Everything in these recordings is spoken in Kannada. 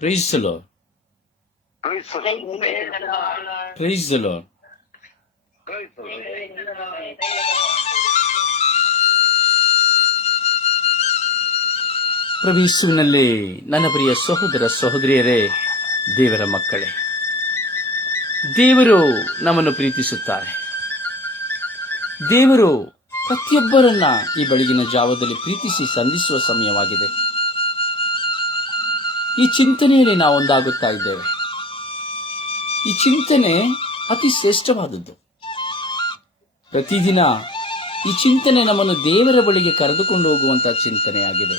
Praise the Lord. Praise the Lord. Praise the Lord. Praise the Lord. ಪ್ರಭೀಸುವಿನಲ್ಲಿ ನನ್ನ ಪ್ರಿಯ ಸಹೋದರ ಸಹೋದರಿಯರೇ ದೇವರ ಮಕ್ಕಳೇ ದೇವರು ನಮ್ಮನ್ನು ಪ್ರೀತಿಸುತ್ತಾರೆ ದೇವರು ಪ್ರತಿಯೊಬ್ಬರನ್ನ ಈ ಬೆಳಗಿನ ಜಾವದಲ್ಲಿ ಪ್ರೀತಿಸಿ ಸಂಧಿಸುವ ಸಮಯವಾಗಿದೆ ಈ ಚಿಂತನೆಯಲ್ಲಿ ನಾವು ಒಂದಾಗುತ್ತಾ ಇದ್ದೇವೆ. ಈ ಚಿಂತನೆ ಅತಿ ಶ್ರೇಷ್ಠವಾದದ್ದು. ಪ್ರತಿದಿನ ಈ ಚಿಂತನೆ ನಮ್ಮನ್ನು ದೇವರ ಬಳಿಗೆ ಕರೆದುಕೊಂಡು ಹೋಗುವಂತಹ ಚಿಂತನೆಯಾಗಿದೆ.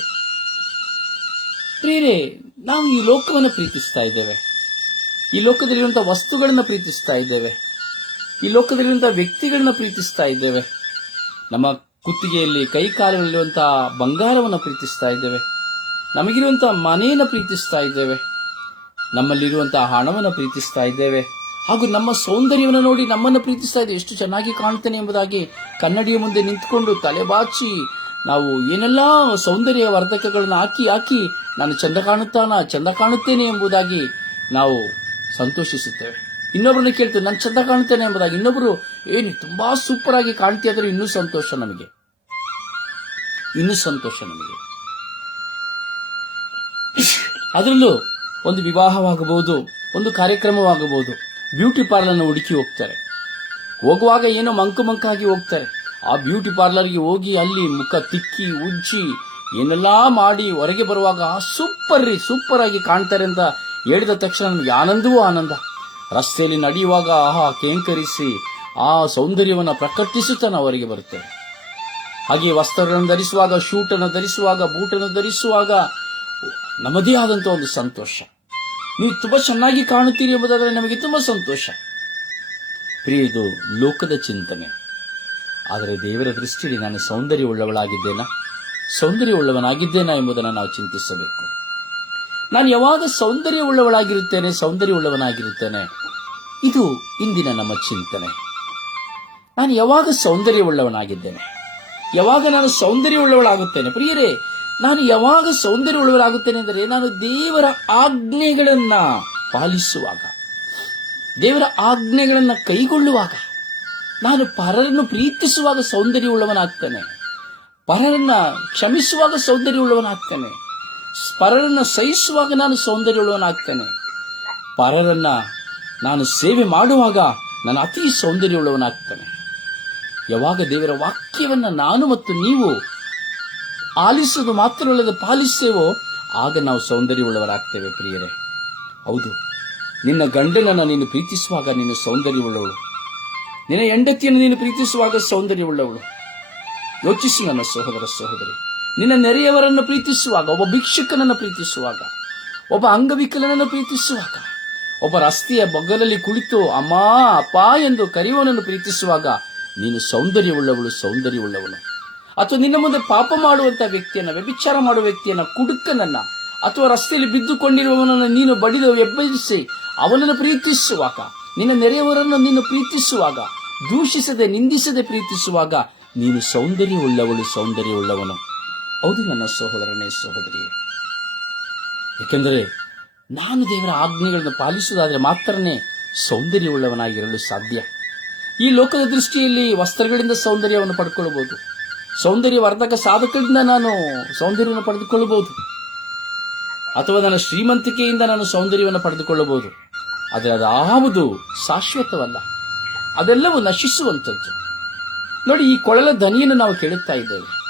ಪ್ರಿಯರೇ, ನಾವು ಈ ಲೋಕವನ್ನು ಪ್ರೀತಿಸ್ತಾ ಇದ್ದೇವೆ. ಈ ಲೋಕದಲ್ಲಿರುವಂತಹ ವಸ್ತುಗಳನ್ನು ಪ್ರೀತಿಸ್ತಾ ಇದ್ದೇವೆ. ಈ ಲೋಕದಲ್ಲಿರುವಂತಹ ವ್ಯಕ್ತಿಗಳನ್ನ ಪ್ರೀತಿಸ್ತಾ ಇದ್ದೇವೆ. ನಮ್ಮ ಕುತ್ತಿಗೆಯಲ್ಲಿ ಕೈ ಬಂಗಾರವನ್ನು ಪ್ರೀತಿಸ್ತಾ ಇದ್ದೇವೆ. ನಮಗಿರುವಂತಹ ಮನೆಯನ್ನು ಪ್ರೀತಿಸ್ತಾ ಇದ್ದೇವೆ. ನಮ್ಮಲ್ಲಿರುವಂತಹ ಹಣವನ್ನು ಪ್ರೀತಿಸ್ತಾ ಇದ್ದೇವೆ. ಹಾಗೂ ನಮ್ಮ ಸೌಂದರ್ಯವನ್ನು ನೋಡಿ ನಮ್ಮನ್ನು ಪ್ರೀತಿಸ್ತಾ ಇದ್ದೇವೆ. ಎಷ್ಟು ಚೆನ್ನಾಗಿ ಕಾಣ್ತೇನೆ ಎಂಬುದಾಗಿ ಕನ್ನಡಿಯ ಮುಂದೆ ನಿಂತ್ಕೊಂಡು ತಲೆಬಾಚಿ ನಾವು ಏನೆಲ್ಲ ಸೌಂದರ್ಯ ವರ್ಧಕಗಳನ್ನು ಹಾಕಿ ಹಾಕಿ ನಾನು ಚಂದ ಕಾಣುತ್ತಾನ, ಚಂದ ಕಾಣುತ್ತೇನೆ ಎಂಬುದಾಗಿ ನಾವು ಸಂತೋಷಿಸುತ್ತೇವೆ. ಇನ್ನೊಬ್ಬರನ್ನ ಕೇಳ್ತೇವೆ, ನಾನು ಚಂದ ಕಾಣುತ್ತೇನೆ ಎಂಬುದಾಗಿ. ಇನ್ನೊಬ್ಬರು ಏನು ತುಂಬಾ ಸೂಪರ್ ಆಗಿ ಕಾಣ್ತೀಯಾದ್ರೆ ಇನ್ನೂ ಸಂತೋಷ ನಮಗೆ. ಇನ್ನೂ ಸಂತೋಷ ನಮಗೆ. ಅದರಲ್ಲೂ ಒಂದು ವಿವಾಹವಾಗಬಹುದು, ಒಂದು ಕಾರ್ಯಕ್ರಮವಾಗಬಹುದು. ಬ್ಯೂಟಿ ಪಾರ್ಲರ್ನ ಹುಡುಕಿ ಹೋಗ್ತಾರೆ. ಹೋಗುವಾಗ ಏನೋ ಮಂಕು ಮಂಕಾಗಿ ಹೋಗ್ತಾರೆ. ಆ ಬ್ಯೂಟಿ ಪಾರ್ಲರ್ಗೆ ಹೋಗಿ ಅಲ್ಲಿ ಮುಖ ತಿಕ್ಕಿ, ಉಜ್ಜಿ, ಏನೆಲ್ಲ ಮಾಡಿ ಹೊರಗೆ ಬರುವಾಗ ಸೂಪರ್ ರೀ, ಸೂಪರ್ ಆಗಿ ಕಾಣ್ತಾರೆ ಅಂತ ಹೇಳಿದ ತಕ್ಷಣ ನಮಗೆ ಆನಂದವೂ ಆನಂದ. ರಸ್ತೆಯಲ್ಲಿ ನಡೆಯುವಾಗ ಆಹಾ ಕೇಂಕರಿಸಿ, ಆ ಸೌಂದರ್ಯವನ್ನು ಪ್ರಕಟಿಸುತ್ತಾ ನಾವು ಹೊರಗೆ ಬರುತ್ತೇವೆ. ಹಾಗೆ ವಸ್ತ್ರಗಳನ್ನು ಧರಿಸುವಾಗ, ಶೂಟನ್ನು ಧರಿಸುವಾಗ, ಬೂಟನ್ನು ಧರಿಸುವಾಗ ನಮ್ಮದೇ ಆದಂಥ ಒಂದು ಸಂತೋಷ. ನೀವು ತುಂಬಾ ಚೆನ್ನಾಗಿ ಕಾಣುತ್ತೀರಿ ಎಂಬುದಾದರೆ ನಮಗೆ ತುಂಬಾ ಸಂತೋಷ. ಪ್ರಿಯ ಇದು ಲೋಕದ ಚಿಂತನೆ. ಆದರೆ ದೇವರ ದೃಷ್ಟಿಯಲ್ಲಿ ನಾನು ಸೌಂದರ್ಯ ಸೌಂದರ್ಯವುಳ್ಳವಳಾಗಿದ್ದೇನಾ? ಸೌಂದರ್ಯವುಳ್ಳವನಾಗಿದ್ದೇನಾ ಎಂಬುದನ್ನು ನಾವು ಚಿಂತಿಸಬೇಕು. ನಾನು ಯಾವಾಗ ಸೌಂದರ್ಯವುಳ್ಳವಳಾಗಿರುತ್ತೇನೆ, ಸೌಂದರ್ಯವುಳ್ಳವನಾಗಿರುತ್ತೇನೆ? ಇದು ಇಂದಿನ ನಮ್ಮ ಚಿಂತನೆ. ನಾನು ಯಾವಾಗ ಸೌಂದರ್ಯವುಳ್ಳವನಾಗಿದ್ದೇನೆ? ಯಾವಾಗ ನಾನು ಸೌಂದರ್ಯವುಳ್ಳವಳಾಗುತ್ತೇನೆ? ಪ್ರಿಯರೇ ನಾನು ಯಾವಾಗ ಸೌಂದರ್ಯ ಉಳ್ಳವರಾಗುತ್ತೇನೆ ಅಂದರೆ ನಾನು ದೇವರ ಆಜ್ಞೆಗಳನ್ನು ಪಾಲಿಸುವಾಗ, ದೇವರ ಆಜ್ಞೆಗಳನ್ನು ಕೈಗೊಳ್ಳುವಾಗ, ನಾನು ಪರರನ್ನು ಪ್ರೀತಿಸುವಾಗ ಸೌಂದರ್ಯ ಸೌಂದರ್ಯವುಳ್ಳವನಾಗ್ತೇನೆ, ಪರರನ್ನು ಕ್ಷಮಿಸುವಾಗ ಸೌಂದರ್ಯ ಸೌಂದರ್ಯವುಳ್ಳವನಾಗ್ತೇನೆ, ಪರರನ್ನು ಸಹಿಸುವಾಗ ನಾನು ಸೌಂದರ್ಯ ಸೌಂದರ್ಯವುಳ್ಳವನಾಗ್ತೇನೆ, ಪರರನ್ನ ನಾನು ಸೇವೆ ಮಾಡುವಾಗ ನಾನು ಅತಿ ಸೌಂದರ್ಯ ಸೌಂದರ್ಯವುಳ್ಳವನಾಗ್ತೇನೆ. ಯಾವಾಗ ದೇವರ ವಾಕ್ಯವನ್ನು ನಾನು ಮತ್ತು ನೀವು ಆಲಿಸುವುದು ಮಾತ್ರವಲ್ಲದೆ ಪಾಲಿಸ್ತೇವೋ ಆಗ ನಾವು ಸೌಂದರ್ಯವುಳ್ಳವರಾಗ್ತೇವೆ ಪ್ರಿಯರೇ. ಹೌದು, ನಿನ್ನ ಗಂಡನನ್ನು ನೀನು ಪ್ರೀತಿಸುವಾಗ ನೀನು ಸೌಂದರ್ಯವುಳ್ಳವಳು. ನಿನ್ನ ಹೆಂಡತಿಯನ್ನು ನೀನು ಪ್ರೀತಿಸುವಾಗ ಸೌಂದರ್ಯವುಳ್ಳವಳು. ಯೋಚಿಸು ನನ್ನ ಸಹೋದರ ಸಹೋದರಿ, ನಿನ್ನ ನೆರೆಯವರನ್ನು ಪ್ರೀತಿಸುವಾಗ, ಒಬ್ಬ ಭಿಕ್ಷುಕನನ್ನು ಪ್ರೀತಿಸುವಾಗ, ಒಬ್ಬ ಅಂಗವಿಕಲನನ್ನು ಪ್ರೀತಿಸುವಾಗ, ಒಬ್ಬ ರಸ್ತೆಯ ಬಗ್ಗಲಲ್ಲಿ ಕುಳಿತು, ಅಮ್ಮ, ಅಪ್ಪ ಎಂದು ಕರೆಯುವನನ್ನು ಪ್ರೀತಿಸುವಾಗ ನೀನು ಸೌಂದರ್ಯವುಳ್ಳವಳು ಸೌಂದರ್ಯವುಳ್ಳವಳು. ಅಥವಾ ನಿನ್ನ ಮುಂದೆ ಪಾಪ ಮಾಡುವಂಥ ವ್ಯಕ್ತಿಯನ್ನ, ವ್ಯಭಿಚಾರ ಮಾಡುವ ವ್ಯಕ್ತಿಯನ್ನ, ಕುಡುಕನನ್ನ, ಅಥವಾ ರಸ್ತೆಯಲ್ಲಿ ಬಿದ್ದುಕೊಂಡಿರುವವನನ್ನು ನೀನು ಬಡಿದು ಎಬ್ಬರಿಸಿ ಅವನನ್ನು ಪ್ರೀತಿಸುವಾಗ, ನಿನ್ನ ನೆರೆಯವರನ್ನು ನೀನು ಪ್ರೀತಿಸುವಾಗ, ದೂಷಿಸದೆ, ನಿಂದಿಸದೆ ಪ್ರೀತಿಸುವಾಗ ನೀನು ಸೌಂದರ್ಯವುಳ್ಳವಳು, ಸೌಂದರ್ಯವುಳ್ಳವನು. ಹೌದು ನನ್ನ ಸಹೋದರನೇ ಸಹೋದರಿಯೇ ಏಕೆಂದರೆ ನಾನು ದೇವರ ಆಜ್ಞೆಗಳನ್ನು ಪಾಲಿಸುವುದಾದರೆ ಮಾತ್ರನೇ ಸೌಂದರ್ಯವುಳ್ಳವನಾಗಿರಲು ಸಾಧ್ಯ. ಈ ಲೋಕದ ದೃಷ್ಟಿಯಲ್ಲಿ ವಸ್ತ್ರಗಳಿಂದ ಸೌಂದರ್ಯವನ್ನು ಪಡ್ಕೊಳ್ಳಬಹುದು ಸೌಂದರ್ಯವರ್ಧಕ ಸಾಧಕದಿಂದ ನಾನು ಸೌಂದರ್ಯವನ್ನು ಪಡೆದುಕೊಳ್ಳಬಹುದು. ಅಥವಾ ನನ್ನ ಶ್ರೀಮಂತಿಕೆಯಿಂದ ನಾನು ಸೌಂದರ್ಯವನ್ನು ಪಡೆದುಕೊಳ್ಳಬಹುದು. ಆದರೆ ಅದಾವುದು ಶಾಶ್ವತವಲ್ಲ. ಅದೆಲ್ಲವೂ ನಶಿಸುವಂಥದ್ದು. ನೋಡಿ, ಈ ಕೊಳಲ ಧ್ವನಿಯನ್ನು ನಾವು ಕೇಳುತ್ತಾ ಇದ್ದೇವೆ.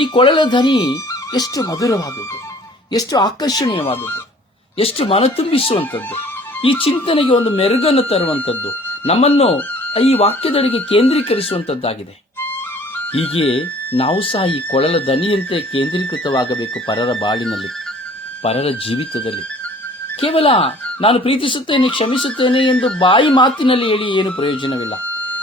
ಈ ಕೊಳಲ ಧ್ವನಿ ಎಷ್ಟು ಮಧುರವಾದದ್ದು, ಎಷ್ಟು ಆಕರ್ಷಣೀಯವಾದದ್ದು, ಎಷ್ಟು ಮನ ತುಂಬಿಸುವಂಥದ್ದು, ಈ ಚಿಂತನೆಗೆ ಒಂದು ಮೆರುಗನ್ನು ತರುವಂಥದ್ದು, ನಮ್ಮನ್ನು ಈ ವಾಕ್ಯದೊಳಗೆ ಕೇಂದ್ರೀಕರಿಸುವಂಥದ್ದಾಗಿದೆ. ಹೀಗೆ ನಾವು ಸಹ ಈ ಕೊಳಲ ದನಿಯಂತೆ ಕೇಂದ್ರೀಕೃತವಾಗಬೇಕು ಪರರ ಬಾಳಿನಲ್ಲಿ, ಪರರ ಜೀವಿತದಲ್ಲಿ. ಕೇವಲ ನಾನು ಪ್ರೀತಿಸುತ್ತೇನೆ, ಕ್ಷಮಿಸುತ್ತೇನೆ ಎಂದು ಬಾಯಿ ಮಾತಿನಲ್ಲಿ ಹೇಳಿ ಏನು ಪ್ರಯೋಜನವಿಲ್ಲ.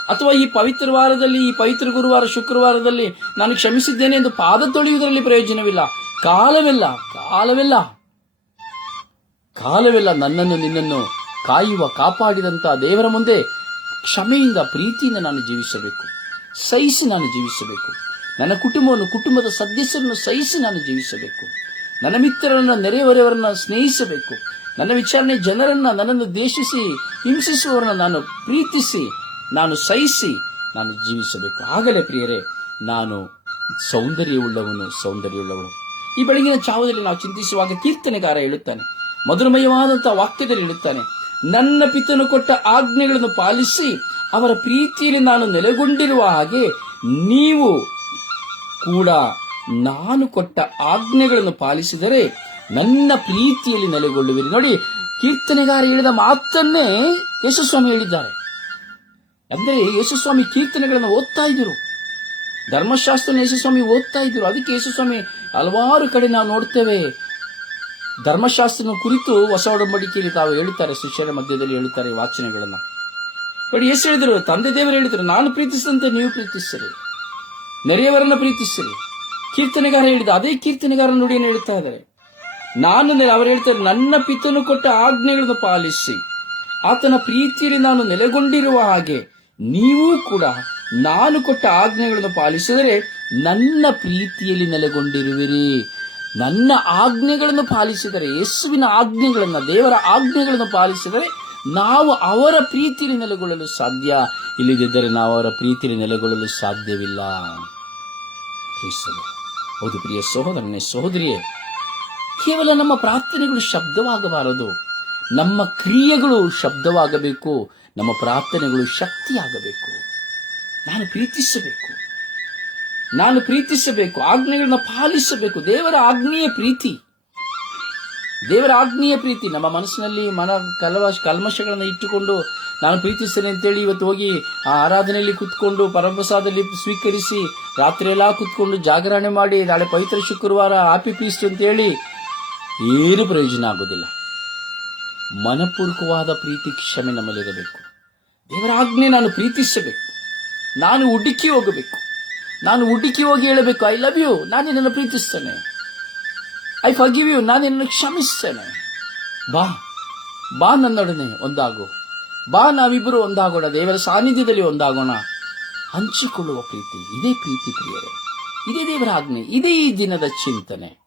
ಅಥವಾ ಈ ಪವಿತ್ರ ವಾರದಲ್ಲಿ, ಈ ಪವಿತ್ರ ಗುರುವಾರ, ಶುಕ್ರವಾರದಲ್ಲಿ ನಾನು ಕ್ಷಮಿಸಿದ್ದೇನೆ ಎಂದು ಪಾದ ತೊಳೆಯುವುದರಲ್ಲಿ ಪ್ರಯೋಜನವಿಲ್ಲ. ಕಾಲವೆಲ್ಲ ಕಾಲವೆಲ್ಲ ಕಾಲವೆಲ್ಲ ನನ್ನನ್ನು, ನಿನ್ನನ್ನು ಕಾಯುವ ಕಾಪಾಡಿದಂತ ದೇವರ ಮುಂದೆ ಕ್ಷಮೆಯಿಂದ, ಪ್ರೀತಿಯಿಂದ ನಾನು ಜೀವಿಸಬೇಕು. ಸಹಿಸಿ ನಾನು ಜೀವಿಸಬೇಕು. ನನ್ನ ಕುಟುಂಬವನ್ನು, ಕುಟುಂಬದ ಸದಸ್ಯರನ್ನು ಸಹಿಸಿ ನಾನು ಜೀವಿಸಬೇಕು. ನನ್ನ ಮಿತ್ರರನ್ನು, ನೆರೆಹೊರೆಯವರನ್ನು ಸ್ನೇಹಿಸಬೇಕು. ನನ್ನ ವಿಚಾರಣೆ ಜನರನ್ನ, ನನ್ನನ್ನು ದೇಶಿಸಿ ಹಿಂಸಿಸುವವರನ್ನು ನಾನು ಪ್ರೀತಿಸಿ, ನಾನು ಸಹಿಸಿ ನಾನು ಜೀವಿಸಬೇಕು. ಆಗಲೇ ಪ್ರಿಯರೇ, ನಾನು ಸೌಂದರ್ಯವುಳ್ಳವನು ಸೌಂದರ್ಯವುಳ್ಳವನು. ಈ ಬೆಳಗಿನ ಚಾವದಲ್ಲಿ ನಾವು ಚಿಂತಿಸುವಾಗ ಕೀರ್ತನೆಗಾರ ಹೇಳುತ್ತಾನೆ, ಮಧುರಮಯವಾದಂತಹ ವಾಕ್ಯದಲ್ಲಿ ಹೇಳುತ್ತಾನೆ, ನನ್ನ ಪಿತನು ಕೊಟ್ಟ ಆಜ್ಞೆಗಳನ್ನು ಪಾಲಿಸಿ ಅವರ ಪ್ರೀತಿಯಲ್ಲಿ ನಾನು ನೆಲೆಗೊಂಡಿರುವ ಹಾಗೆ ನೀವು ಕೂಡ ನಾನು ಕೊಟ್ಟ ಆಜ್ಞೆಗಳನ್ನು ಪಾಲಿಸಿದರೆ ನನ್ನ ಪ್ರೀತಿಯಲ್ಲಿ ನೆಲೆಗೊಳ್ಳುವಿರಿ. ನೋಡಿ, ಕೀರ್ತನೆಗಾರ ಹೇಳಿದ ಮಾತನ್ನೇ ಯಶಸ್ವಾಮಿ ಹೇಳಿದ್ದಾರೆ. ಅಂದರೆ ಯೇಸುಸ್ವಾಮಿ ಕೀರ್ತನೆಗಳನ್ನು ಓದ್ತಾ ಇದ್ರು ಧರ್ಮಶಾಸ್ತ್ರ ಯೇಸುಸ್ವಾಮಿ ಓದ್ತಾ ಇದ್ರು ಅದಕ್ಕೆ ಯೇಸುಸ್ವಾಮಿ ಹಲವಾರು ಕಡೆ ನಾವು ನೋಡ್ತೇವೆ. ಧರ್ಮಶಾಸ್ತ್ರನ ಕುರಿತು ಹೊಸ ಒಡಂಬಡಿಕೆಯಲ್ಲಿ ತಾವು ಹೇಳುತ್ತಾರೆ ಶಿಷ್ಯರ ಮಧ್ಯದಲ್ಲಿ ಹೇಳುತ್ತಾರೆ ವಾಚನಗಳನ್ನ. ನೋಡಿ ಎಷ್ಟು ಹೇಳಿದ್ರು, ತಂದೆ ದೇವರು ಹೇಳಿದ್ರು, ನಾನು ಪ್ರೀತಿಸಿದಂತೆ ನೀವು ಪ್ರೀತಿಸಿರಿ. ನೆರೆಯವರನ್ನ ಪ್ರೀತಿಸಿರಿ. ಕೀರ್ತನೆಗಾರ ಹೇಳಿದ ಅದೇ ಕೀರ್ತನೆಗಾರ ಏನು ಹೇಳ್ತಾ ಇದ್ದಾರೆ. ನಾನು ಅವರು ಹೇಳ್ತಾರೆ ನನ್ನ ಪಿತನು ಕೊಟ್ಟ ಆಜ್ಞೆಗಳನ್ನು ಪಾಲಿಸಿ, ಆತನ ಪ್ರೀತಿಯಲ್ಲಿ ನಾನು ನೆಲೆಗೊಂಡಿರುವ ಹಾಗೆ ನೀವೂ ಕೂಡ ನಾನು ಕೊಟ್ಟ ಆಜ್ಞೆಗಳನ್ನು ಪಾಲಿಸಿದರೆ ನನ್ನ ಪ್ರೀತಿಯಲ್ಲಿ ನೆಲೆಗೊಂಡಿರುವಿರಿ. ನನ್ನ ಆಜ್ಞೆಗಳನ್ನು ಪಾಲಿಸಿದರೆ, ಯೇಸುವಿನ ಆಜ್ಞೆಗಳನ್ನು, ದೇವರ ಆಜ್ಞೆಗಳನ್ನು ಪಾಲಿಸಿದರೆ ನಾವು ಅವರ ಪ್ರೀತಿಯಲ್ಲಿ ನೆಲೆಗೊಳ್ಳಲು ಸಾಧ್ಯ? ಇಲ್ಲದಿದ್ದರೆ ನಾವು ಅವರ ಪ್ರೀತಿಯಲ್ಲಿ ನೆಲೆಗೊಳ್ಳಲು ಸಾಧ್ಯವಿಲ್ಲ. ಹೌದು ಪ್ರಿಯ ಸಹೋದರನೇ, ಸಹೋದರಿಯೇ, ಕೇವಲ ನಮ್ಮ ಪ್ರಾರ್ಥನೆಗಳು ಶಬ್ದವಾಗಬಾರದು. ನಮ್ಮ ಕ್ರಿಯೆಗಳು ಶಬ್ದವಾಗಬೇಕು. ನಮ್ಮ ಪ್ರಾರ್ಥನೆಗಳು ಶಕ್ತಿಯಾಗಬೇಕು. ನಾನು ಪ್ರೀತಿಸಬೇಕು. ನಾನು ಪ್ರೀತಿಸಬೇಕು. ಆಜ್ಞೆಗಳನ್ನ ಪಾಲಿಸಬೇಕು. ದೇವರ ಆಜ್ಞೆಯ ಪ್ರೀತಿ. ದೇವರ ಆಜ್ಞೆಯ ಪ್ರೀತಿ. ನಮ್ಮ ಮನಸ್ಸಿನಲ್ಲಿ ಮನ ಕಲವ ಕಲ್ಮಶಗಳನ್ನು ಇಟ್ಟುಕೊಂಡು ನಾನು ಪ್ರೀತಿಸ್ತೇನೆ ಅಂತೇಳಿ ಇವತ್ತು ಹೋಗಿ ಆ ಆರಾಧನೆಯಲ್ಲಿ ಕೂತ್ಕೊಂಡು ಪರಪ್ರಸಾದಲ್ಲಿ ಸ್ವೀಕರಿಸಿ ರಾತ್ರಿ ಎಲ್ಲ ಕುತ್ಕೊಂಡು ಜಾಗರಣೆ ಮಾಡಿ ನಾಳೆ ಪವಿತ್ರ ಶುಕ್ರವಾರ ಆಪಿ ಪೀಸ್ಟ್ ಅಂತೇಳಿ ಏನು ಪ್ರಯೋಜನ ಆಗೋದಿಲ್ಲ. ಮನಪೂರ್ವಕವಾದ ಪ್ರೀತಿ ಕ್ಷಮೆ ನಮ್ಮಲ್ಲಿರಬೇಕು ದೇವರ ಆಜ್ಞೆ ನಾನು ಪ್ರೀತಿಸಬೇಕು. ನಾನು ಹುಡುಕಿ ಹೋಗಬೇಕು. ನಾನು ಹುಡುಕಿ ಹೋಗಿ ಹೇಳಬೇಕು ಐ ಲವ್ ಯು ನಾನು ನಿನ್ನನ್ನು ಪ್ರೀತಿಸ್ತೇನೆ. ಐ ಫರ್ಗಿವ್ ಯು ನಾನು ನಿನ್ನನ್ನು ಕ್ಷಮಿಸ್ತೇನೆ. ಬಾ. ಬಾ ನನ್ನೊಡನೆ ಒಂದಾಗು. ಬಾ ನಾವಿಬ್ಬರು ಒಂದಾಗೋಣ. ದೇವರ ಸಾನ್ನಿಧ್ಯದಲ್ಲಿ ಒಂದಾಗೋಣ. ಹಂಚಿಕೊಳ್ಳುವ ಪ್ರೀತಿ. ಇದೇ ಪ್ರೀತಿ ಪ್ರಿಯರೇ. ಇದೇ ದೇವರ ಆಜ್ಞೆ. ಇದೇ ಈ ದಿನದ ಚಿಂತನೆ.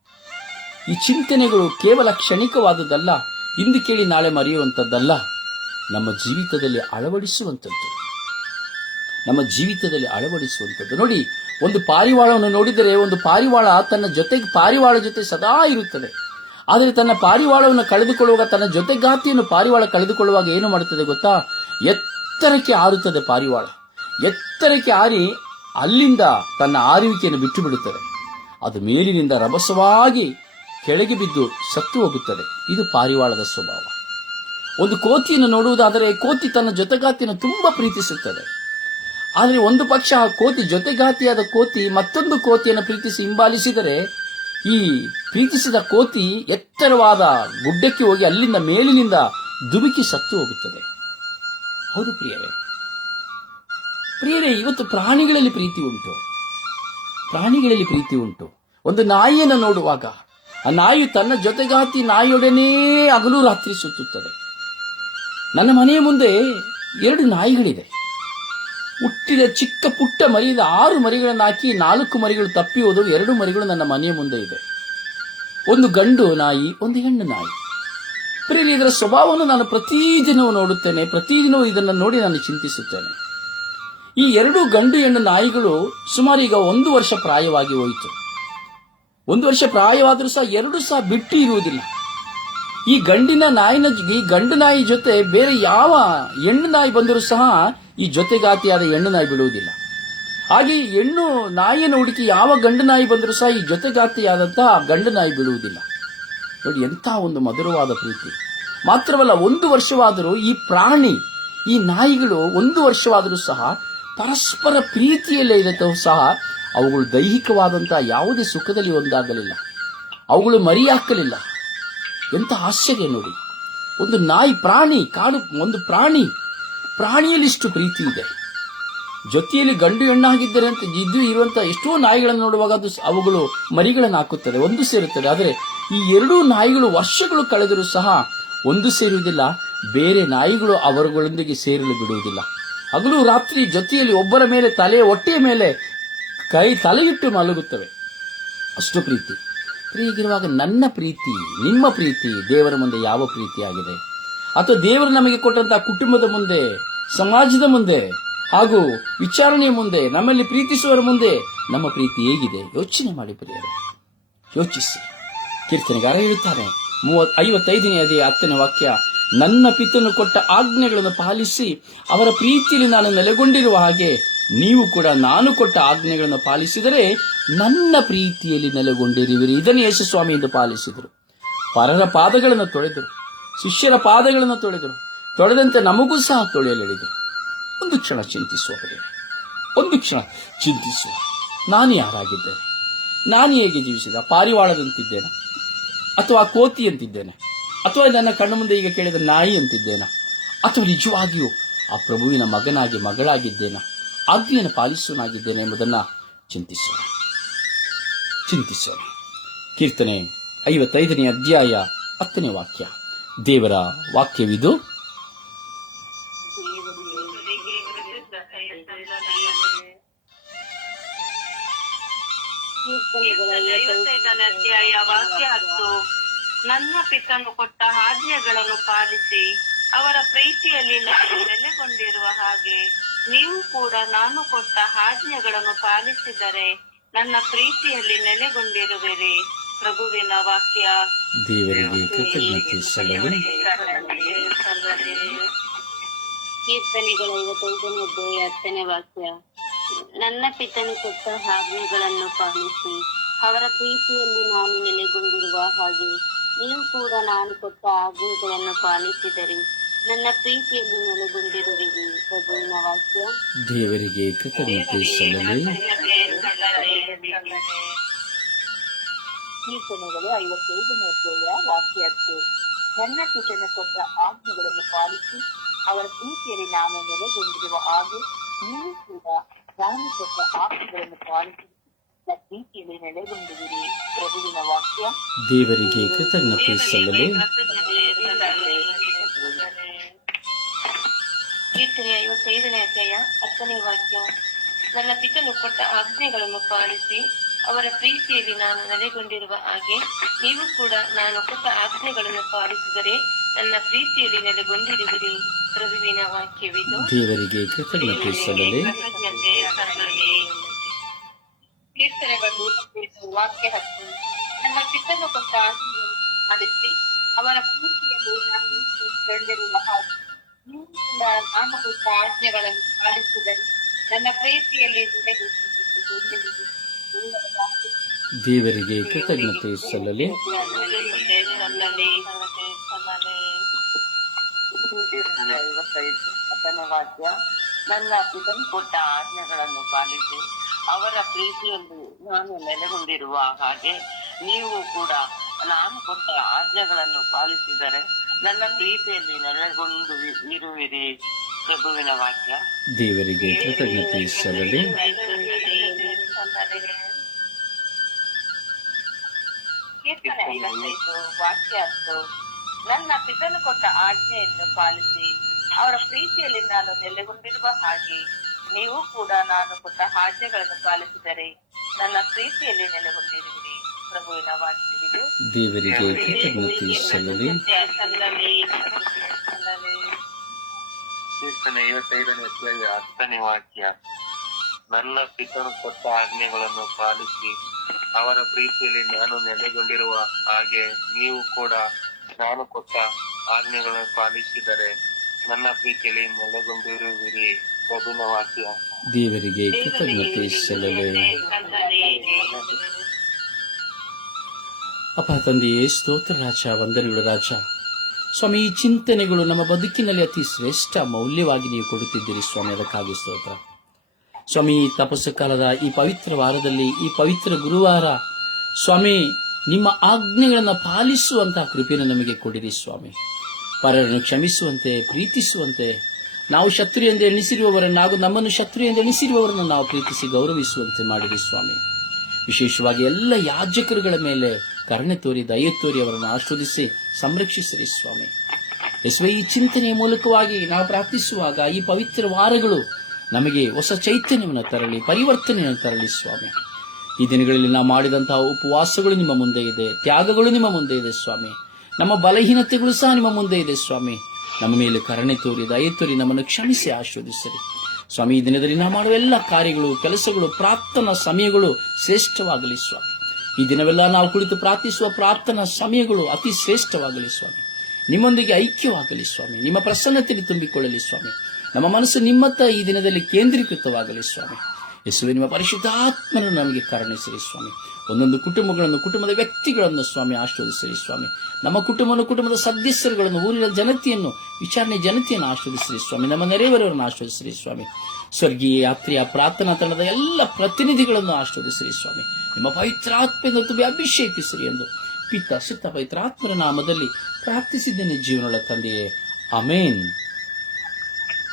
ಈ ಚಿಂತನೆಗಳು ಕೇವಲ ಕ್ಷಣಿಕವಾದದ್ದಲ್ಲ. ಇಂದು ಕೇಳಿ ನಾಳೆ ಮರೆಯುವಂಥದ್ದಲ್ಲ. ನಮ್ಮ ಜೀವಿತದಲ್ಲಿ ಅಳವಡಿಸುವಂಥದ್ದು. ನಮ್ಮ ಜೀವಿತದಲ್ಲಿ ಅಳವಡಿಸುವಂಥದ್ದು. ನೋಡಿ, ಒಂದು ಪಾರಿವಾಳವನ್ನು ನೋಡಿದರೆ ಒಂದು ಪಾರಿವಾಳ ತನ್ನ ಜೊತೆಗೆ, ಪಾರಿವಾಳ ಜೊತೆ ಸದಾ ಇರುತ್ತದೆ. ಆದರೆ ತನ್ನ ಪಾರಿವಾಳವನ್ನು ಕಳೆದುಕೊಳ್ಳುವಾಗ, ತನ್ನ ಜೊತೆಗಾತಿಯನ್ನು ಪಾರಿವಾಳ ಕಳೆದುಕೊಳ್ಳುವಾಗ ಏನು ಮಾಡುತ್ತದೆ ಗೊತ್ತಾ? ಎತ್ತರಕ್ಕೆ ಆರುತ್ತದೆ ಪಾರಿವಾಳ. ಎತ್ತರಕ್ಕೆ ಹಾರಿ ಅಲ್ಲಿಂದ ತನ್ನ ಆರುವಿಕೆಯನ್ನು ಬಿಟ್ಟು ಬಿಡುತ್ತದೆ ಅದು ಮೇಲಿನಿಂದ ರಭಸವಾಗಿ ಕೆಳಗೆ ಬಿದ್ದು ಸತ್ತು ಹೋಗುತ್ತದೆ. ಇದು ಪಾರಿವಾಳದ ಸ್ವಭಾವ. ಒಂದು ಕೋತಿಯನ್ನು ನೋಡುವುದಾದರೆ, ಕೋತಿ ತನ್ನ ಜೊತೆಗಾತಿಯನ್ನು ತುಂಬಾ ಪ್ರೀತಿಸುತ್ತದೆ. ಆದರೆ ಒಂದು ಪಕ್ಷ ಆ ಕೋತಿ ಜೊತೆಗಾತಿಯಾದ ಕೋತಿ ಮತ್ತೊಂದು ಕೋತಿಯನ್ನು ಪ್ರೀತಿಸಿ ಹಿಂಬಾಲಿಸಿದರೆ ಈ ಪ್ರೀತಿಸಿದ ಕೋತಿ ಎತ್ತರವಾದ ಗುಡ್ಡಕ್ಕೆ ಹೋಗಿ ಅಲ್ಲಿಂದ ಮೇಲಿನಿಂದ ದುಡುಕಿ ಸತ್ತು ಹೋಗುತ್ತದೆ. ಹೌದು ಪ್ರಿಯರೇ. ಪ್ರಿಯರೇ, ಇವತ್ತು ಪ್ರಾಣಿಗಳಲ್ಲಿ ಪ್ರೀತಿ ಉಂಟು. ಪ್ರಾಣಿಗಳಲ್ಲಿ ಪ್ರೀತಿ ಉಂಟು. ಒಂದು ನಾಯಿಯನ್ನು ನೋಡುವಾಗ, ಆ ನಾಯಿ ತನ್ನ ಜೊತೆಗಾತಿ ನಾಯಿಯೊಡನೆ ಹಗಲು ರಾತ್ರಿ ಸುತ್ತುತ್ತದೆ. ನನ್ನ ಮನೆಯ ಮುಂದೆ ಎರಡು ನಾಯಿಗಳಿದೆ ಹುಟ್ಟಿದ ಚಿಕ್ಕ ಪುಟ್ಟ ಮರಿಯಿಂದ ಆರು ಮರಿಗಳನ್ನು ಹಾಕಿ ನಾಲ್ಕು ಮರಿಗಳು ತಪ್ಪಿ ಹೋದವು ಎರಡು ಮರಿಗಳು ನನ್ನ ಮನೆಯ ಮುಂದೆ ಇದೆ. ಒಂದು ಗಂಡು ನಾಯಿ, ಒಂದು ಹೆಣ್ಣು ನಾಯಿ. ಪ್ರಿಯಲಿ ಇದರ ಸ್ವಭಾವವನ್ನು ನಾನು ಪ್ರತಿದಿನವೂ ನೋಡುತ್ತೇನೆ, ಪ್ರತಿದಿನವೂ ಇದನ್ನು ನೋಡಿ ನಾನು ಚಿಂತಿಸುತ್ತೇನೆ. ಈ ಎರಡು ಗಂಡು ಹೆಣ್ಣು ನಾಯಿಗಳು ಸುಮಾರು ಈಗ ಒಂದು ವರ್ಷ ಪ್ರಾಯವಾಗಿ ಹೋಯಿತು. ಒಂದು ವರ್ಷ ಪ್ರಾಯವಾದರೂ ಸಹ ಎರಡು ಸಹ ಬಿಟ್ಟು ಇರುವುದಿಲ್ಲ. ಈ ಗಂಡಿನ ನಾಯಿನ, ಈ ಗಂಡು ನಾಯಿ ಜೊತೆ ಬೇರೆ ಯಾವ ಹೆಣ್ಣು ನಾಯಿ ಬಂದರೂ ಸಹ ಈ ಜೊತೆಗಾತಿಯಾದ ಹೆಣ್ಣು ನಾಯಿ ಬಿಡುವುದಿಲ್ಲ ಹಾಗೆ ಹೆಣ್ಣು ನಾಯಿಯನ್ನು ಹುಡುಕಿ ಯಾವ ಗಂಡು ನಾಯಿ ಬಂದರೂ ಸಹ ಈ ಜೊತೆಗಾತಿಯಾದಂತಹ ಗಂಡು ನಾಯಿ ಬಿಡುವುದಿಲ್ಲ ನೋಡಿ, ಎಂಥ ಒಂದು ಮಧುರವಾದ ಪ್ರೀತಿ. ಮಾತ್ರವಲ್ಲ, ಒಂದು ವರ್ಷವಾದರೂ ಈ ಪ್ರಾಣಿ, ಈ ನಾಯಿಗಳು ಒಂದು ವರ್ಷವಾದರೂ ಸಹ ಪರಸ್ಪರ ಪ್ರೀತಿಯಲ್ಲೇ ಇರುತ್ತೋ ಸಹ ಅವುಗಳು ದೈಹಿಕವಾದಂತಹ ಯಾವುದೇ ಸುಖದಲ್ಲಿ ಒಂದಾಗಲಿಲ್ಲ. ಅವುಗಳು ಮರಿ ಹಾಕಲಿಲ್ಲ ಎಂಥ ಆಶ್ಚರ್ಯ ನೋಡಿ. ಒಂದು ನಾಯಿ, ಪ್ರಾಣಿ, ಕಾಡು, ಒಂದು ಪ್ರಾಣಿ ಪ್ರಾಣಿಯಲ್ಲಿ ಇಷ್ಟು ಪ್ರೀತಿ ಇದೆ? ಜೊತೆಯಲ್ಲಿ ಗಂಡು ಹೆಣ್ಣಾಗಿದ್ದರೆ ಅಂತ ಇದ್ದು ಇರುವಂತಹ ಎಷ್ಟೋ ನಾಯಿಗಳನ್ನು ನೋಡುವಾಗ ಅದು ಅವುಗಳು ಮರಿಗಳನ್ನು ಹಾಕುತ್ತದೆ ಒಂದು ಸೇರುತ್ತದೆ. ಆದರೆ ಈ ಎರಡೂ ನಾಯಿಗಳು ವರ್ಷಗಳು ಕಳೆದರೂ ಸಹ ಒಂದು ಸೇರುವುದಿಲ್ಲ, ಬೇರೆ ನಾಯಿಗಳು ಅವರುಗಳೊಂದಿಗೆ ಸೇರಲು ಬಿಡುವುದಿಲ್ಲ. ಹಗಲು ರಾತ್ರಿ ಜೊತೆಯಲ್ಲಿ ಒಬ್ಬರ ಮೇಲೆ ತಲೆ ಒಟ್ಟೆಯ ಮೇಲೆ ಕೈ ತಲೆಯಿಟ್ಟು ಮಲಗುತ್ತವೆ. ಅಷ್ಟು ಪ್ರೀತಿ. ಹೀಗಿರುವಾಗ ನನ್ನ ಪ್ರೀತಿ, ನಿಮ್ಮ ಪ್ರೀತಿ, ದೇವರ ಮುಂದೆ ಯಾವ ಪ್ರೀತಿಯಾಗಿದೆ? ಅಥವಾ ದೇವರು ನಮಗೆ ಕೊಟ್ಟಂತಹ ಕುಟುಂಬದ ಮುಂದೆ, ಸಮಾಜದ ಮುಂದೆ ಹಾಗೂ ವಿಚಾರಣೆಯ ಮುಂದೆ, ನಮ್ಮಲ್ಲಿ ಪ್ರೀತಿಸುವವರ ಮುಂದೆ ನಮ್ಮ ಪ್ರೀತಿ ಹೇಗಿದೆ? ಯೋಚನೆ ಮಾಡಿ ಪ್ರಿಯರೇ. ಯೋಚಿಸಿ. ಕೀರ್ತನೆಗಾರ ಹೇಳುತ್ತಾರೆ ಮೂವತ್, ಐವತ್ತೈದನೇ ಅದೇ ಹತ್ತನೇ ವಾಕ್ಯ, ನನ್ನ ಪಿತನು ಕೊಟ್ಟ ಆಜ್ಞೆಗಳನ್ನು ಪಾಲಿಸಿ, ಅವರ ಪ್ರೀತಿಯಲ್ಲಿ ನಾನು ನೆಲೆಗೊಂಡಿರುವ ಹಾಗೆ ನೀವು ಕೂಡ ನಾನು ಕೊಟ್ಟ ಆಜ್ಞೆಗಳನ್ನು ಪಾಲಿಸಿದರೆ ನನ್ನ ಪ್ರೀತಿಯಲ್ಲಿ ನೆಲೆಗೊಂಡಿರುವಿರಿ. ಇದನ್ನು ಯಶಸ್ವಾಮಿ ಎಂದು ಪಾಲಿಸಿದರು. ಪರರ ಪಾದಗಳನ್ನು ತೊಳೆದರು. ಶಿಷ್ಯರ ಪಾದಗಳನ್ನು ತೊಳೆದರು. ತೊಳೆದಂತೆ ನಮಗೂ ಸಹ ತೊಳೆಯಲು ಒಂದು ಕ್ಷಣ ಚಿಂತಿಸುವ ಒಂದು ಕ್ಷಣ ಚಿಂತಿಸುವ. ನಾನು ಯಾರಾಗಿದ್ದೇನೆ? ನಾನು ಹೇಗೆ ಜೀವಿಸಿದ? ಪಾರಿವಾಳದಂತಿದ್ದೇನೆ? ಅಥವಾ ಕೋತಿ ಅಂತಿದ್ದೇನೆ? ಅಥವಾ ನನ್ನ ಕಣ್ಣು ಮುಂದೆ ಈಗ ಕೇಳಿದ ನಾಯಿ ಅಂತಿದ್ದೇನೆ? ಅಥವಾ ನಿಜವಾಗಿಯೂ ಆ ಪ್ರಭುವಿನ ಮಗನಾಗಿ ಮಗಳಾಗಿದ್ದೇನೆ? ಆಜ್ಞೆಯನ್ನು ಪಾಲಿಸುವನಾಗಿದ್ದೇನೆ ಎಂಬುದನ್ನು ಚಿಂತಿಸೋಣ. ಚಿಂತಿಸೋಣ. ಕೀರ್ತನೆ ಐವತ್ತೈದನೇ ಅಧ್ಯಾಯ ಹತ್ತನೇ ವಾಕ್ಯ. ದೇವರ ವಾಕ್ಯವಿದು. ನನ್ನ ಪಿತನು ಕೊಟ್ಟ ಆಜ್ಞೆಗಳನ್ನು ಪಾಲಿಸಿ ಅವರ ಪ್ರೀತಿಯಲ್ಲಿ ನೆಲೆಗೊಂಡಿರುವ ಹಾಗೆ ನೀವು ಕೂಡ ನಾನು ಕೊಟ್ಟ ಆಜ್ಞೆಗಳನ್ನು ಪಾಲಿಸಿದರೆ ನನ್ನ ಪ್ರೀತಿಯಲ್ಲಿ ನೆಲೆಗೊಂಡಿರುವಿರಿ. ಪ್ರಭುವಿನ ವಾಕ್ಯ. ದೇವರಿಗೆ ಕೃತಜ್ಞತೆ ಸಲ್ಲಲು ಕೀರ್ತನೆಗಳ ಐವತ್ತೈದನೇ ಅಧ್ಯಾಯ ಹತ್ತನೇ ವಾಕ್ಯ. ನನ್ನ ಪಿತನು ಕೊಟ್ಟ ಆಜ್ಞೆಗಳನ್ನು ಪಾಲಿಸಿ ಅವರ ಪ್ರೀತಿಯಲ್ಲಿ ನಾನು ನೆಲೆಗೊಂಡಿರುವ ಹಾಗೆ ನೀವು ಕೂಡ ನಾನು ಕೊಟ್ಟ ಆಜ್ಞೆಗಳನ್ನು ಪಾಲಿಸಿದರೆ ನನ್ನ ಪ್ರೀತಿಯಲ್ಲಿ ನೆಲೆಗೊಂಡಿರುವಿರಿ ಪ್ರಭುವಿನ ವಾಕ್ಯ. ದೇವರಿಗೆ ಕೃತಜ್ಞತೆ ಸಲ್ಲಲಿ ಕೀರ್ತನೆಗಳು ಐವತ್ತೈದನೇ ಅಧ್ಯಾಯ ವಾಕ್ಯ ಹತ್ತು ನನ್ನ ಪಿತನ ಕೊಟ್ಟ ಆಜ್ಞೆಗಳನ್ನು ಪಾಲಿಸಿ ಅವರ ಪ್ರೀತಿಯಲ್ಲಿ ನಾನು ನೆಲೆಗೊಂಡಿರುವ ಹಾಗೆ ನೀವು ಕೂಡ ನಾನು ಕೊಟ್ಟ ಆಜ್ಞೆಗಳನ್ನು ಪಾಲಿಸಿ ಪ್ರೀತಿಯಲ್ಲಿ ನೆಲೆಗೊಂಡಿರುವಿರಿ ಪ್ರಭುವಿನ ವಾಕ್ಯ. ದೇವರಿಗೆ ಕೃತಜ್ಞತೆ ಸಲ್ಲಲು ಕೀರ್ತನೆ ಐವತ್ತೈದನೇ ಅಧ್ಯಾಯ ಹತ್ತನೇ ವಾಕ್ಯ. ನನ್ನ ಪಿತನು ಕೊಟ್ಟ ಆಜ್ಞೆಗಳನ್ನು ಪಾಲಿಸಿ ಅವರ ಪ್ರೀತಿಯಲ್ಲಿ ನಾನು ನೆಲೆಗೊಂಡಿರುವ ಹಾಗೆ ನೀವು ಕೂಡ ನಾನು ಕೊಟ್ಟ ಆಜ್ಞೆಗಳನ್ನು ಪಾಲಿಸಿದರೆ ನನ್ನ ಪ್ರೀತಿಯಲ್ಲಿ ನೆಲೆಗೊಂಡಿರುವಿರಿ. ಪ್ರಭುವಿನ ವಾಕ್ಯವಿದು. ದೇವರಿಗೆ ಕೃತಜ್ಞತೆ ಸಲ್ಲಲಿ. ಕೀರ್ತನೆಗಳು ವಾಕ್ಯ ಹತ್ತು. ನನ್ನ ಪಿತನು ಕೊಟ್ಟ ಆಜ್ಞೆಯನ್ನು ಪಾಲಿಸಿ ಅವರ ಪ್ರೀತಿಯಲ್ಲಿ ನಾನು ಕಂಡಿರುವ ಹಾಗೆ ನೀವು ಕೂಡ ನಾನು ಕೊಟ್ಟ ಆಜ್ಞೆಗಳನ್ನು ಪಾಲಿಸಿದರೆ ನನ್ನ ಪ್ರೀತಿಯಲ್ಲಿ ನೆಲೆಗೊಂಡಿರುವಿರಿ. ದೇವರಿಗೆ ಕೃತಜ್ಞತೆ ಸಲ್ಲಲಿ. ವಾಕ್ಯ ನನ್ನ ಪಿತನು ಕೊಟ್ಟ ಆಜ್ಞೆಗಳನ್ನು ಪಾಲಿಸಿ ಅವರ ಪ್ರೀತಿಯಲ್ಲಿ ನಾನು ನೆಲೆಗೊಂಡಿರುವ ಹಾಗೆ ನೀವು ಕೂಡ ನಾನು ಕೊಟ್ಟ ಆಜ್ಞೆಗಳನ್ನು ಪಾಲಿಸಿದರೆ ನನ್ನ ಪ್ರೀತಿಯಲ್ಲಿ ನೆಲೆಗೊಂಡು ಇರುವಿರಿ. ಪ್ರಭುವಿನ ವಾಕ್ಯ. ದೇವರಿಗೆ ಕೃತಜ್ಞತೆ ಸಲ್ಲಲಿ. ಕೀರ್ತನೆ ಐವತ್ತೈದು ವಾಕ್ಯ ಹತ್ತು ನನ್ನ ಪಿತನು ಕೊಟ್ಟ ಆಜ್ಞೆಯನ್ನು ಪಾಲಿಸಿ ಅವರ ಪ್ರೀತಿಯಲ್ಲಿ ನಾನು ನೆಲೆಗೊಂಡಿರುವ ಹಾಗೆ ನೀವು ಕೂಡ ನಾನು ಕೊಟ್ಟ ಆಜ್ಞೆಗಳನ್ನು ಪಾಲಿಸಿದರೆ ನನ್ನ ಪ್ರೀತಿಯಲ್ಲಿ ನೆಲೆಗೊಂಡಿರುವಿರಿ. ಪ್ರಭುವಿನ ವಾಕ್ಯವಿದು ದೇವರಿಗೆ ಕೃತಜ್ಞತೆ ಸಲ್ಲಲಿ. ಕೀರ್ತನೆ ಐವತ್ತೈದನೇ ಹತ್ತನೇ ವಾಕ್ಯ. ನನ್ನ ಪಿತನು ಕೊಟ್ಟ ಆಜ್ಞೆಗಳನ್ನು ಪಾಲಿಸಿ ಅವರ ಪ್ರೀತಿಯಲ್ಲಿ ನಾನು ನೆಲೆಗೊಂಡಿರುವ ಹಾಗೆ ನೀವು ಕೂಡ ನಾನು ಕೊಟ್ಟ ಆಜ್ಞೆಗಳನ್ನು ಪಾಲಿಸಿದರೆ ನನ್ನ ಪ್ರೀತಿಯಲ್ಲಿ ನೆಲೆಗೊಂಡಿರುವಿರಿ. ಪ್ರಭುನ ವಾಕ್ಯ ದೇವರಿಗೆ ಕೃತಜ್ಞತೆ ಸಲ್ಲಲಿ ಸಲ್ಲಲಿ. ಅಪ್ಪ ತಂದೆಯೇ ಸ್ತೋತ್ರ ರಾಜ ವಂದನೆಗಳು ರಾಜ. ಸ್ವಾಮಿ ಈ ಚಿಂತನೆಗಳು ನಮ್ಮ ಬದುಕಿನಲ್ಲಿ ಅತಿ ಶ್ರೇಷ್ಠ ಮೌಲ್ಯವಾಗಿ ನೀವು ಕೊಡುತ್ತಿದ್ದೀರಿ ಸ್ವಾಮಿ ಅದಕ್ಕಾಗಿ ಸ್ತೋತ್ರ. ಸ್ವಾಮಿ, ತಪಸ್ಸು ಕಾಲದ ಈ ಪವಿತ್ರ ವಾರದಲ್ಲಿ, ಈ ಪವಿತ್ರ ಗುರುವಾರ, ಸ್ವಾಮಿ, ನಿಮ್ಮ ಆಜ್ಞೆಗಳನ್ನು ಪಾಲಿಸುವಂತಹ ಕೃಪೆಯನ್ನು ನಮಗೆ ಕೊಡಿರಿ ಸ್ವಾಮಿ. ಪರರನ್ನು ಕ್ಷಮಿಸುವಂತೆ, ಪ್ರೀತಿಸುವಂತೆ, ನಾವು ಶತ್ರು ಎಂದು ಎಣಿಸಿರುವವರನ್ನು ಹಾಗೂ ನಮ್ಮನ್ನು ಶತ್ರು ಎಂದು ಎಣಿಸಿರುವವರನ್ನು ನಾವು ಪ್ರೀತಿಸಿ ಗೌರವಿಸುವಂತೆ ಮಾಡಿರಿ ಸ್ವಾಮಿ. ವಿಶೇಷವಾಗಿ ಎಲ್ಲ ಯಾಜಕರುಗಳ ಮೇಲೆ ಕರುಣೆ ತೋರಿ, ದಯ ತೋರಿ ಅವರನ್ನು ಆಶ್ರದಿಸಿ ಸಂರಕ್ಷಿಸಿರಿ ಸ್ವಾಮಿ. ಈ ಚಿಂತನೆಯ ಮೂಲಕವಾಗಿ ನಾವು ಪ್ರಾರ್ಥಿಸುವಾಗ ಈ ಪವಿತ್ರ ವಾರಗಳು ನಮಗೆ ಹೊಸ ಚೈತನ್ಯವನ್ನು ತರಲಿ, ಪರಿವರ್ತನೆಯನ್ನು ತರಲಿ ಸ್ವಾಮಿ. ಈ ದಿನಗಳಲ್ಲಿ ನಾವು ಮಾಡಿದಂತಹ ಉಪವಾಸಗಳು ನಿಮ್ಮ ಮುಂದೆ ಇದೆ, ತ್ಯಾಗಗಳು ನಿಮ್ಮ ಮುಂದೆ ಇದೆ ಸ್ವಾಮಿ. ನಮ್ಮ ಬಲಹೀನತೆಗಳು ಸಹ ನಿಮ್ಮ ಮುಂದೆ ಇದೆ ಸ್ವಾಮಿ. ನಮ್ಮ ಮೇಲೆ ಕರುಣೆ ತೋರಿ, ದಯ ತೋರಿ ನಮ್ಮನ್ನು ಕ್ಷಮಿಸಿ, ಆಶೀರ್ವದಿಸಿರಿ. ಸ್ವಾಮಿ, ಈ ದಿನದಲ್ಲಿ ನಾವು ಮಾಡುವ ಎಲ್ಲ ಕಾರ್ಯಗಳು, ಕೆಲಸಗಳು, ಪ್ರಾರ್ಥನಾ ಸಮಯಗಳು ಶ್ರೇಷ್ಠವಾಗಲಿ ಸ್ವಾಮಿ. ಈ ದಿನವೆಲ್ಲ ನಾವು ಕುಳಿತು ಪ್ರಾರ್ಥಿಸುವ ಪ್ರಾರ್ಥನಾ ಸಮಯಗಳು ಅತಿ ಶ್ರೇಷ್ಠವಾಗಲಿ ಸ್ವಾಮಿ. ನಿಮ್ಮೊಂದಿಗೆ ಐಕ್ಯವಾಗಲಿ ಸ್ವಾಮಿ. ನಿಮ್ಮ ಪ್ರಸನ್ನತೆಯಲ್ಲಿ ತುಂಬಿಕೊಳ್ಳಲಿ ಸ್ವಾಮಿ. ನಮ್ಮ ಮನಸ್ಸು ನಿಮ್ಮತ್ತ ಈ ದಿನದಲ್ಲಿ ಕೇಂದ್ರೀಕೃತವಾಗಲಿ ಸ್ವಾಮಿ. ಯೇಸುವೆ ನಿಮ್ಮ ಪರಿಶುದ್ಧಾತ್ಮನನ್ನು ನಮಗೆ ಕರುಣಿಸಿರಿ ಸ್ವಾಮಿ. ಒಂದೊಂದು ಕುಟುಂಬಗಳನ್ನು, ಕುಟುಂಬದ ವ್ಯಕ್ತಿಗಳನ್ನು ಸ್ವಾಮಿ ಆಶೀರ್ವದಿಸಿರಿ ಸ್ವಾಮಿ. ನಮ್ಮ ಕುಟುಂಬವನ್ನು, ಕುಟುಂಬದ ಸದಸ್ಯರುಗಳನ್ನು, ಊರಿನ ಜನತೆಯನ್ನು, ವಿಚಾರಣೆ ಜನತೆಯನ್ನು ಆಶೀರ್ವದಿಸಿರಿ ಸ್ವಾಮಿ. ನಮ್ಮ ನೆರೆಯವರನ್ನು ಆಶೀರ್ವದಿಸಿರಿ ಸ್ವಾಮಿ. ಸ್ವರ್ಗೀಯ ಯಾತ್ರೆಯ ಪ್ರಾರ್ಥನಾ ತಂಡದ ಎಲ್ಲ ಪ್ರತಿನಿಧಿಗಳನ್ನು ಆಶೀರ್ವದಿಸಿರಿ ಸ್ವಾಮಿ. ನಿಮ್ಮ ಪವಿತ್ರಾತ್ಮೆಯಿಂದ ತುಂಬಿ ಅಭಿಷೇಕಿಸಿರಿ ಎಂದು ಪಿತ್ತ ಸುತ್ತ ಪವಿತ್ರಾತ್ಮರ ನಾಮದಲ್ಲಿ ಪ್ರಾರ್ಥಿಸಿದ್ದೇನೆ ಜೀವನದ ತಂದೆಯೇ. ಅಮೇನ್